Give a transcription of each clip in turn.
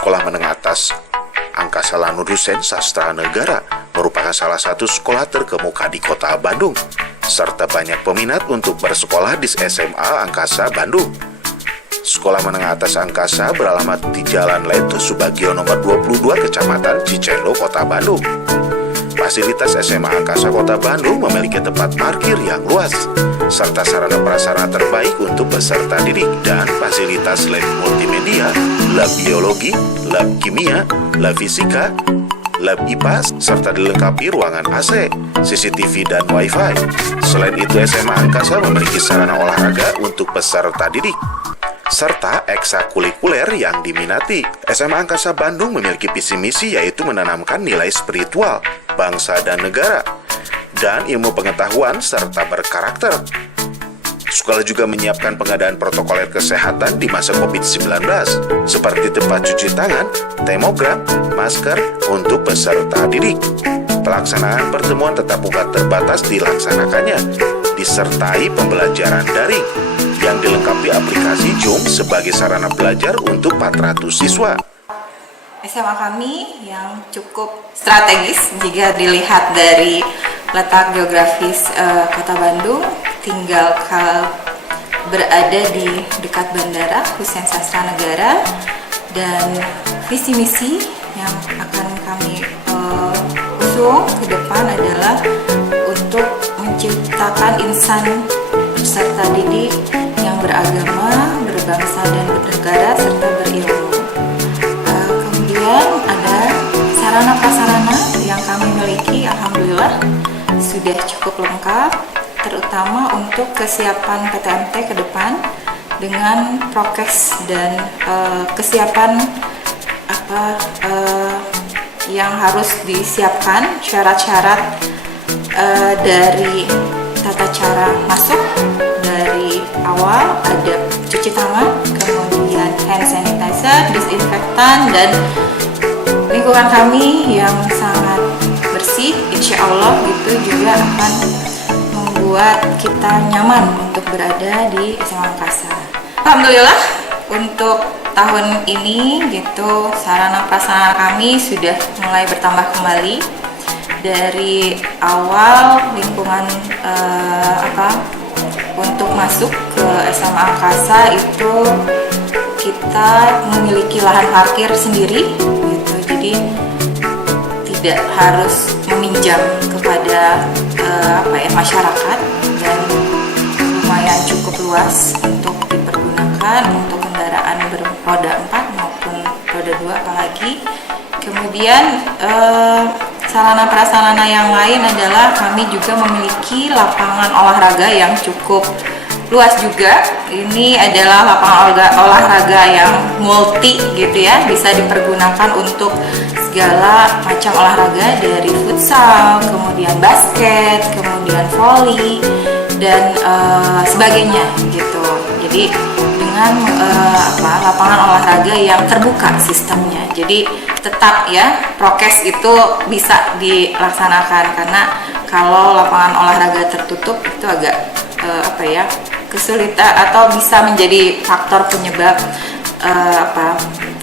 Sekolah Menengah Atas Angkasa Lanurusen Sastra Negara merupakan salah satu sekolah terkemuka di kota Bandung, serta banyak peminat untuk bersekolah di SMA Angkasa Bandung. Sekolah Menengah Atas Angkasa beralamat di Jalan Leto Subagio nomor 22 Kecamatan Cicendo, Kota Bandung. Fasilitas SMA Angkasa Kota Bandung memiliki tempat parkir yang luas, serta sarana prasarana terbaik untuk peserta didik dan fasilitas lab multimedia, lab biologi, lab kimia, lab fisika, lab IPA, serta dilengkapi ruangan AC, CCTV, dan Wi-Fi. Selain itu, SMA Angkasa memiliki sarana olahraga untuk peserta didik, serta ekstrakurikuler yang diminati. SMA Angkasa Bandung memiliki visi misi yaitu menanamkan nilai spiritual, bangsa dan negara, dan ilmu pengetahuan serta berkarakter. Sekolah juga menyiapkan pengadaan protokoler kesehatan di masa COVID-19, seperti tempat cuci tangan, termogram, masker untuk peserta didik. Pelaksanaan pertemuan tatap muka terbatas dilaksanakannya, disertai pembelajaran daring yang dilengkapi aplikasi Zoom sebagai sarana belajar untuk 400 siswa. SMA kami yang cukup strategis jika dilihat dari letak geografis Kota Bandung, tinggal berada di dekat Bandara Hussein Sastra Negara, dan visi misi yang akan kami usung ke depan adalah untuk menciptakan insan peserta didik yang beragama, berbangsa dan bernegara serta berilmu. Kemudian ada sarana prasarana yang kami miliki, alhamdulillah sudah cukup lengkap, terutama untuk kesiapan PTMT ke depan dengan prokes dan kesiapan yang harus disiapkan, syarat-syarat dari tata cara masuk. Dari awal ada cuci tangan, kemudian hand sanitizer, disinfektan, dan lingkungan kami yang sangat bersih, insya Allah itu juga akan membuat kita nyaman untuk berada di SMA Angkasa. Alhamdulillah untuk tahun ini gitu sarana prasarana kami sudah mulai bertambah kembali. Dari awal lingkungan untuk masuk ke SMA Angkasa itu kita memiliki lahan parkir sendiri gitu, jadi tidak harus meminjam kepada masyarakat, dan lumayan cukup luas untuk dipergunakan untuk kendaraan beroda 4 maupun roda 2 apalagi. Kemudian sarana prasarana yang lain adalah kami juga memiliki lapangan olahraga yang cukup luas juga. Ini adalah lapangan olahraga yang multi gitu ya, bisa dipergunakan untuk segala macam olahraga dari futsal, kemudian basket, kemudian volley, dan sebagainya gitu. Jadi dengan lapangan olahraga yang terbuka sistemnya, jadi tetap ya prokes itu bisa dilaksanakan, karena kalau lapangan olahraga tertutup itu agak kesulitan atau bisa menjadi faktor penyebab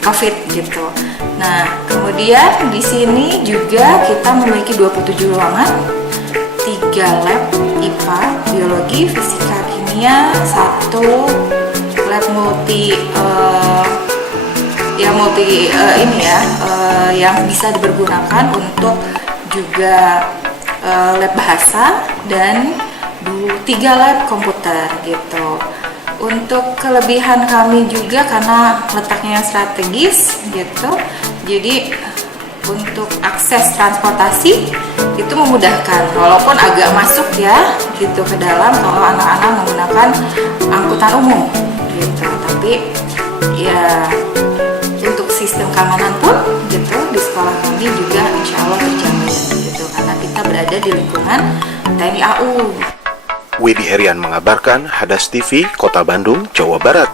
COVID gitu. Nah, kemudian di sini juga kita memiliki 27 ruangan, 3 lab IPA, biologi, fisika, kimia, 1 lab yang bisa dipergunakan untuk juga lab bahasa, dan 3 lab komputer gitu. Untuk kelebihan kami juga karena letaknya yang strategis gitu, jadi untuk akses transportasi itu memudahkan, walaupun agak masuk ya gitu ke dalam kalau anak-anak menggunakan angkutan umum gitu, tapi ya untuk sistem keamanan pun gitu di sekolah kami juga insya Allah terjamin gitu, karena kita berada di lingkungan TNI AU. Widi Herian mengabarkan, Hadas TV, Kota Bandung, Jawa Barat.